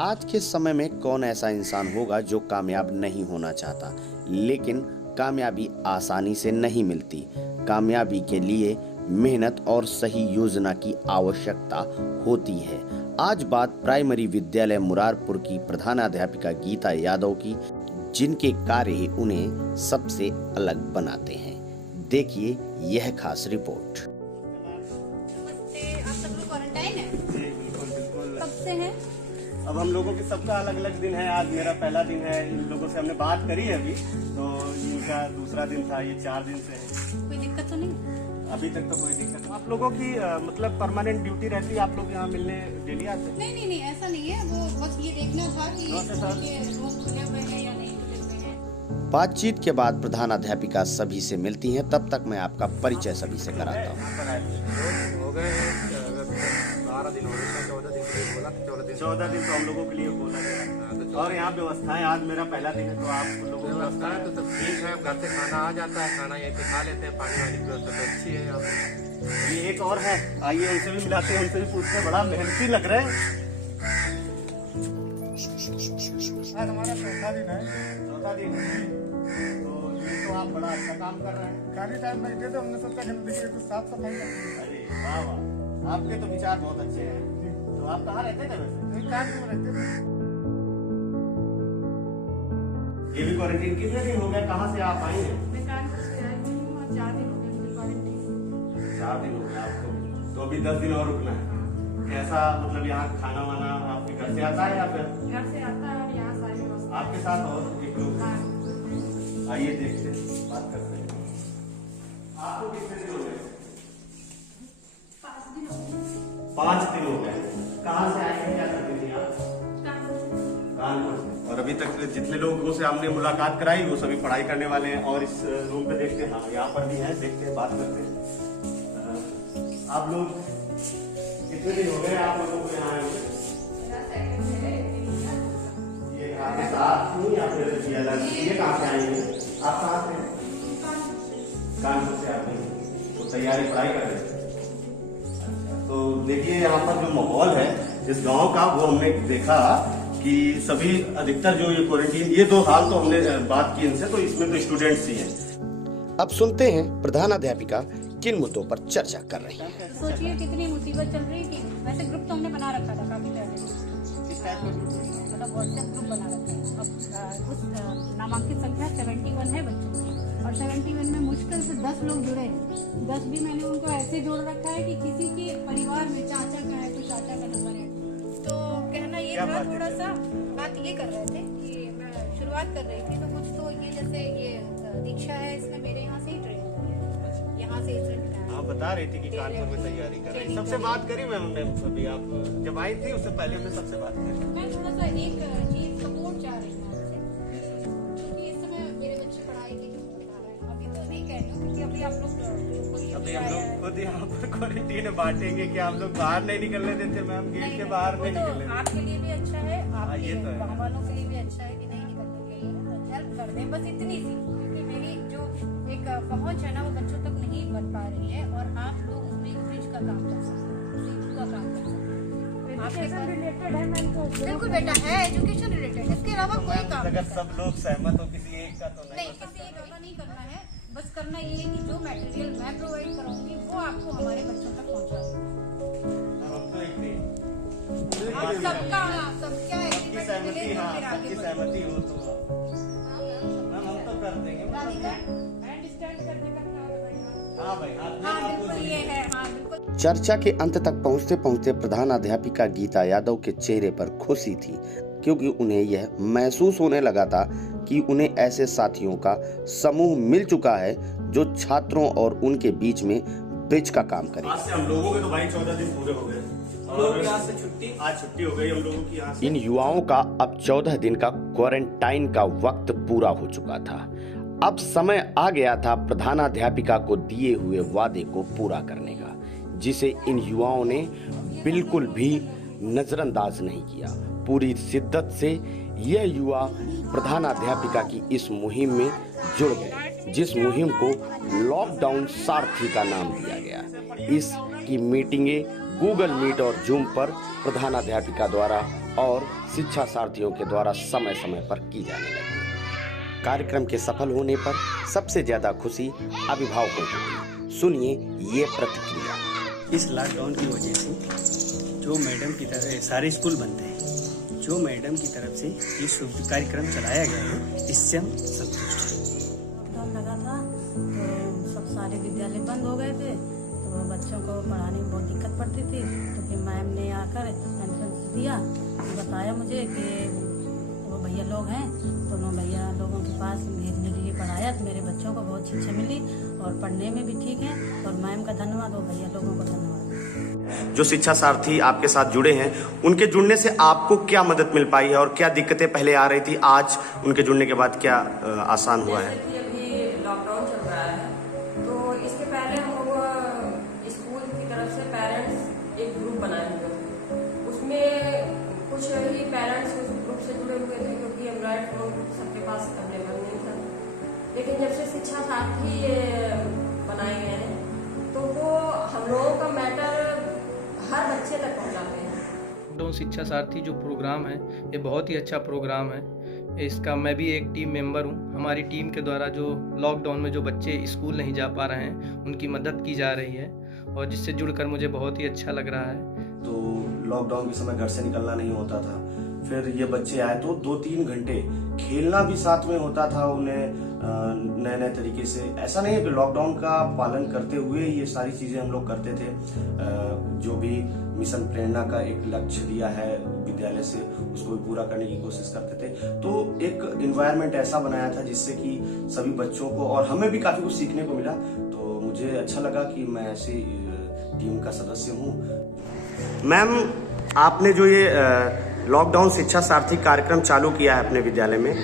आज के समय में कौन ऐसा इंसान होगा जो कामयाब नहीं होना चाहता, लेकिन कामयाबी आसानी से नहीं मिलती। कामयाबी के लिए मेहनत और सही योजना की आवश्यकता होती है। आज बात प्राइमरी विद्यालय मुरारपुर की प्रधानाध्यापिका गीता यादव की, जिनके कार्य उन्हें सबसे अलग बनाते हैं। देखिए यह खास रिपोर्ट। आप सब लोग क्वारंटाइन है? जी बिल्कुल। कब से हैं? अब हम लोगों के सबका अलग अलग दिन है। आज मेरा पहला दिन है। इन लोगों से हमने बात करी है अभी, तो इनका दूसरा दिन था। ये 4 दिन से है। कोई दिक्कत तो नहीं? अभी तक तो कोई दिक्कत नहीं। आप लोगों की मतलब परमानेंट ड्यूटी रहती है? आप लोग यहाँ मिलने डेली आते हैं? नहीं ऐसा नहीं है। वो बस ये देखना था कि नमस्ते सर। ये रूम खुले हुए हैं या नहीं खुले हुए हैं। बातचीत के बाद प्रधानाध्यापिका सभी से मिलती हैं। तब तक मैं आपका परिचय सभी से कराता हूँ। हो गए 12 दिन हो गए, 14 दिन के लिए बोला, 14 दिन तो हम लोगों के लिए बोला गया। और यहाँ व्यवस्थाएं, आज मेरा पहला दिन है, तो आप लोगों की व्यवस्था है तो सब ठीक है। घर से खाना आ जाता है, खाना यहीं पे खा लेते हैं। पानी वाली व्यवस्था तो अच्छी है यहाँ पे। ये एक और है, आइए उनसे भी मिलाते हैं, उनसे भी पूछते हैं। बड़ा मेहनती लग रहे हैं। आज हमारा चौथा दिन है। चौथा दिन है, तो ये तो आप बड़ा अच्छा काम कर रहे हैं। खाली टाइम बैठे थे, हमने सोचा गंदगी कुछ साफ सफाई करते अरे वाह वाह, आपके तो विचार बहुत अच्छे हैं। तो आप कहाँ रहते थे वैसे? रहते थे। ये भी क्वारंटीन कितने दिन हो गया? कहाँ से आप आई हैं? मैं कानपुर से आई हूँ और 4 दिन हो गए मुझे क्वारंटाइन। 4 दिन हो गए आपको, तो अभी 10 दिन और रुकना है। कैसा मतलब यहाँ खाना वाना आपके घर से आता है या फिर घर से आता है और यहाँ सारी व्यवस्था आपके साथ और एक लोग? हाँ। आइए देखते हैं, बात करते हैं। आपको कितने दिन हो गए? 5 दिन हो गए। 5 दिन हो गए। कहाँ से आए हैं, क्या करती थी आप? कानपुर से। और अभी तक जितने लोगों से हमने मुलाकात कराई वो सभी पढ़ाई करने वाले हैं। और इस रूम पे देखते हैं, हाँ यहाँ पर भी हैं, देखते हैं, बात करते हैं। आप लोग कितने दिन हो गए आप लोगों को यहाँ आए हुए? ये आपके साथ नहीं या फिर ये अलग? ये कहाँ से आए हैं? आप कहाँ से हैं? कानपुर से आते हैं, तो तैयारी पढ़ाई कर रहे हैं। अच्छा, तो देखिए यहाँ पर जो माहौल है इस गांव का, वो हमने देखा कि सभी अधिकतर जो ये क्वारंटीन, ये 2 साल तो हमने बात की इनसे, तो इसमें तो स्टूडेंट्स ही हैं। अब सुनते हैं प्रधानाध्यापिका किन मुद्दों पर चर्चा कर रही हैं। तो सोचिए कितनी मुसीबत चल रही थी। वैसे ग्रुप तो हमने बना रखा था काफी पहले, मतलब व्हाट्सएप ग्रुप बना रखा है। अब उस नामांकित संख्या 71 है बच्चों की, और 71 में मुश्किल से 10 लोग जुड़े हैं। 10 भी मैंने उनको ऐसे जोड़ रखा है कि किसी के परिवार में चाचा का है तो चाचा का नंबर है। तो कहना ये था, थोड़ा सा बात ये कर रहे थे कि मैं शुरुआत कर रही थी, तो कुछ तो ये जैसे ये दीक्षा है, इसने मेरे यहाँ से ही ट्रेन किया, यहाँ से हाँ बता रही थी कि कानपुर में तैयारी कर रही है। सबसे बात करी मैं हमने अभी, आप जब आई थी उससे पहले हमने सबसे बात करी। मैं थोड़ा सा एक चीज सपोर्ट चाह रही हूँ आपसे, क्योंकि इस समय मेरे बच्चे पढ़ाई की बता रहे हैं। अभी तो नहीं कह रही हूँ, क्योंकि अभी आप लोग अभी हम लोग खुद यहाँ पर क्वारंटीन बांटेंगे कि हम लोग बाहर नहीं निकलने देते मैम, गेट के बाहर नहीं निकलने देते। आपके लिए भी अच्छा है, ये तो आपके है। वहाँ वालों के लिए भी अच्छा है कि नहीं निकलने के लिए हेल्प कर दें, बस इतनी सी। क्योंकि मेरी जो एक पहुँच है ना, वो बच्चों तक नहीं बन पा रही है, और आप लोग उसमें ब्रिज का काम कर सकते हैं, सेतु का काम कर सकते हैं। आपके रिलेटेड है मैम, तो बिल्कुल बेटा है, एजुकेशन रिलेटेड, इसके अलावा कोई काम अगर नहीं। सब लोग सहमत हो किसी एक का तो नहीं नहीं, किसी एक का नहीं करना है। बस करना ये है कि जो मटेरियल मैं प्रोवाइड कराऊंगी वो आपको हमारे बच्चों तक पहुंचा दूंगी। हम तो एक नहीं। सबका सबका सबकी सहमति, हाँ सबकी सहमति हो तो मैम हम तो कर देंगे। हाँ भाई, हाँ बिल्कुल ये है, हाँ बिल्कुल। चर्चा के अंत तक पहुंचते पहुंचते प्रधानाध्यापिका गीता यादव के चेहरे पर खुशी थी, क्योंकि उन्हें यह महसूस होने लगा था कि उन्हें ऐसे साथियों का समूह मिल चुका है जो छात्रों और उनके बीच में ब्रिज का काम करे। आज से हम लोगों के तो भाई 14 दिन पूरे हो गए। और आज से छुट्टी, आज छुट्टी हो गई हम लोगों की यहाँ से। इन युवाओं का अब 14 दिन का क्वारंटाइन का वक्त पूरा हो चुका था। अब समय आ गया था प्रधानाध्यापिका को दिए हुए वादे को पूरा करने का, जिसे इन युवाओं ने बिल्कुल भी नजरअंदाज नहीं किया। पूरी शिद्दत से यह युवा प्रधानाध्यापिका की इस मुहिम में जुड़ गए, जिस मुहिम को लॉकडाउन सारथी का नाम दिया गया। इसकी मीटिंगें गूगल मीट और जूम पर प्रधानाध्यापिका द्वारा और शिक्षा सारथियों के द्वारा समय समय पर की जाने लगी। कार्यक्रम के सफल होने पर सबसे ज्यादा खुशी अभिभावकों को हुई। सुनिए ये प्रतिक्रिया। इस लॉकडाउन की वजह से जो मैडम की तरफ सारे स्कूल बंद हैं, जो मैडम की तरफ से ये शुभ कार्यक्रम चलाया गया है, इससे हम संतुष्ट हैं। लॉकडाउन लगा था तो सब सारे विद्यालय बंद हो गए थे, तो बच्चों को पढ़ाने में बहुत दिक्कत पड़ती थी। तो फिर मैम ने आकर एंट्रेंस दिया, बताया मुझे कि वो भैया लोग हैं, तो उन भैया लोगों के पास भेजने के लिए पढ़ाया, तो मेरे बच्चों को बहुत शिक्षा मिली और पढ़ने में भी ठीक है। और मैम का धन्यवाद और भैया लोगों को धन्यवाद। जो शिक्षा सारथी आपके साथ जुड़े हैं, उनके जुड़ने से आपको क्या मदद मिल पाई है और क्या दिक्कतें पहले आ रही थी, आज उनके जुड़ने के बाद क्या आसान हुआ है? जैसे कि अभी लॉकडाउन चल रहा है, तो इसके पहले हम लोग स्कूल की तरफ से पेरेंट्स एक ग्रुप बनाए हुए थे। उसमें कुछ ही पेरेंट्स उस ग्रुप से जुड़े हुए थे, क्योंकि एंड्रॉइड फोन सबके पास अवेलेबल नहीं था। लेकिन जब से शिक्षा सारथी बनाए गए हैं, तो वो हम लोगों का मैटर हर बच्चे तक पहुंचाते हैं। लॉकडाउन शिक्षा सारथी जो प्रोग्राम है, ये बहुत ही अच्छा प्रोग्राम है। इसका मैं भी एक टीम मेंबर हूँ। हमारी टीम के द्वारा जो लॉकडाउन में जो बच्चे स्कूल नहीं जा पा रहे हैं, उनकी मदद की जा रही है, और जिससे जुड़कर मुझे बहुत ही अच्छा लग रहा है। तो लॉकडाउन के समय घर से निकलना नहीं होता था, फिर ये बच्चे आए तो 2-3 घंटे खेलना भी साथ में होता था उन्हें नए नए तरीके से। ऐसा नहीं है कि लॉकडाउन का पालन करते हुए ये सारी चीजें हम लोग करते थे। जो भी मिशन प्रेरणा का एक लक्ष्य दिया है विद्यालय से, उसको भी पूरा करने की कोशिश करते थे। तो एक एनवायरनमेंट ऐसा बनाया था जिससे कि सभी बच्चों को और हमें भी काफी कुछ सीखने को मिला। तो मुझे अच्छा लगा कि मैं ऐसी टीम का सदस्य हूँ। मैम, आपने जो ये लॉकडाउन शिक्षा सारथी कार्यक्रम चालू किया है अपने विद्यालय में,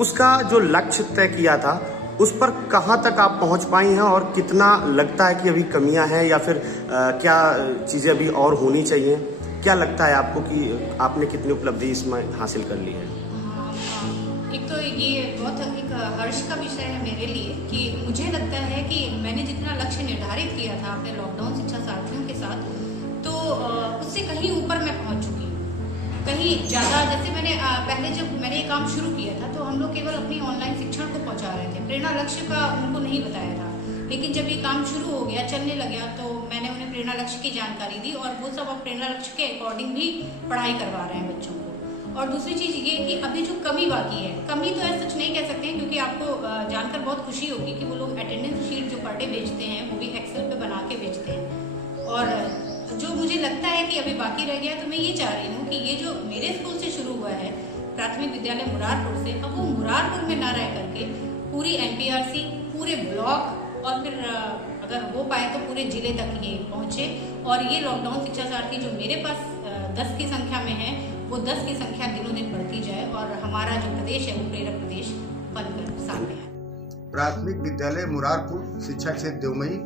उसका जो लक्ष्य तय किया था, उस पर कहाँ तक आप पहुँच पाई हैं और कितना लगता है कि अभी कमियां हैं या फिर क्या चीज़ें अभी और होनी चाहिए? क्या लगता है आपको कि आपने कितनी उपलब्धि इसमें हासिल कर ली है? एक तो ये बहुत एक हर्ष का विषय है मेरे लिए कि मुझे लगता है कि मैंने जितना लक्ष्य निर्धारित किया था अपने लॉकडाउन शिक्षा साथियों के साथ, तो उससे कहीं ऊपर मैं पहुंच चुकी हूँ, कहीं ज़्यादा। जैसे मैंने पहले जब मैंने ये काम शुरू किया था, तो हम लोग केवल अपनी ऑनलाइन शिक्षण को पहुंचा रहे थे, प्रेरणा लक्ष्य का उनको नहीं बताया था। लेकिन जब ये काम शुरू हो गया, चलने लग गया, तो मैंने उन्हें प्रेरणा लक्ष्य की जानकारी दी, और वो सब अब प्रेरणा लक्ष्य के अकॉर्डिंग भी पढ़ाई करवा रहे हैं बच्चों को। और दूसरी चीज़ ये कि अभी जो कमी बाकी है, कमी तो ऐसा सच नहीं कह सकते हैं, क्योंकि आपको जानकर बहुत खुशी होगी कि वो लोग अटेंडेंस शीट जो पर डे बेचते हैं, वो भी एक्सेल पे बना के बेचते हैं। और जो मुझे लगता है कि अभी बाकी रह गया, तो मैं ये चाह रही हूँ कि ये जो मेरे स्कूल से शुरू हुआ है, प्राथमिक विद्यालय मुरारपुर से, अब वो मुरारपुर में ना रह करके पूरी NPRC, पूरे ब्लॉक, और फिर अगर हो पाए तो पूरे जिले तक ये पहुँचे। और ये लॉकडाउन शिक्षा सारथी जो मेरे पास 10 की संख्या में है, वो 10 की संख्या दिनों दिन बढ़ती जाए, और हमारा जो प्रदेश है वो प्रेरक प्रदेश बनकर सामने आए। प्राथमिक विद्यालय मुरारपुर शिक्षा क्षेत्र देवमई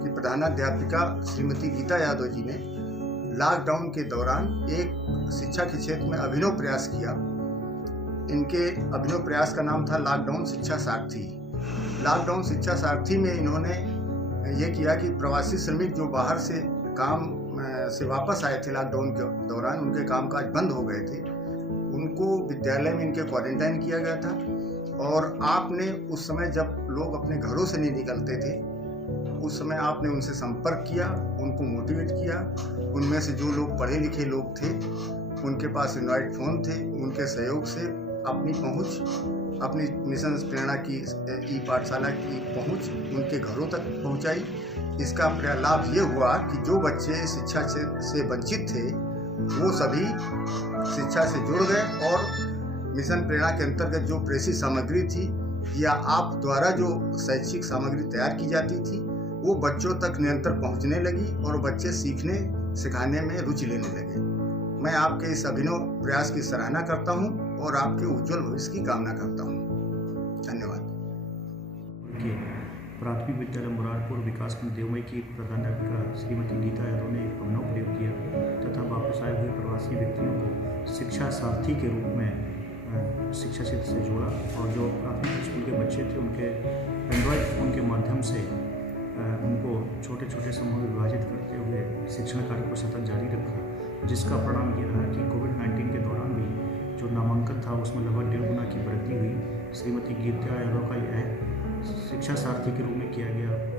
की प्रधानाध्यापिका श्रीमती गीता यादव जी ने लॉकडाउन के दौरान एक शिक्षा के क्षेत्र में अभिनव प्रयास किया। इनके अभिनव प्रयास का नाम था लॉकडाउन शिक्षा सारथी। लॉकडाउन शिक्षा सारथी में इन्होंने ये किया कि प्रवासी श्रमिक जो बाहर से काम से वापस आए थे लॉकडाउन के दौरान, उनके कामकाज बंद हो गए थे, उनको विद्यालय में इनके क्वारंटाइन किया गया था। और आपने उस समय जब लोग अपने घरों से नहीं निकलते थे, उस समय आपने उनसे संपर्क किया, उनको मोटिवेट किया। उनमें से जो लोग पढ़े लिखे लोग थे, उनके पास एंड्रॉइड फ़ोन थे, उनके सहयोग से अपनी पहुंच, अपनी मिशन प्रेरणा की ई पाठशाला की पहुंच उनके घरों तक पहुंचाई। इसका लाभ ये हुआ कि जो बच्चे शिक्षा से वंचित थे, वो सभी शिक्षा से जुड़ गए, और मिशन प्रेरणा के अंतर्गत जो प्रेषित सामग्री थी या आप द्वारा जो शैक्षिक सामग्री तैयार की जाती थी, वो बच्चों तक निरंतर पहुंचने लगी और बच्चे सीखने सिखाने में रुचि लेने लगे। मैं आपके इस अभिनव प्रयास की सराहना करता हूं और आपके उज्जवल भविष्य की कामना करता हूं। धन्यवाद। प्राथमिक विद्यालय मुरारपुर विकासखंड देवमई की प्रधानाध्यापिका श्रीमती गीता यादव ने एक अभिनव प्रयोग किया तथा वापस आए हुए प्रवासी व्यक्तियों को शिक्षा सारथी के रूप में शिक्षा क्षेत्र से जोड़ा, और जो प्राथमिक स्कूल के बच्चे थे, उनके एंड्रॉयड फ़ोन के माध्यम से उनको छोटे छोटे समूह में विभाजित करते हुए शिक्षण कार्य को सतत जारी रखा। जिसका परिणाम ये रहा कि कोविड-19 के दौरान भी जो नामांकन था उसमें लगभग 1.5 गुना की वृद्धि हुई। श्रीमती गीता यादव का यह शिक्षा सारथी के रूप में किया गया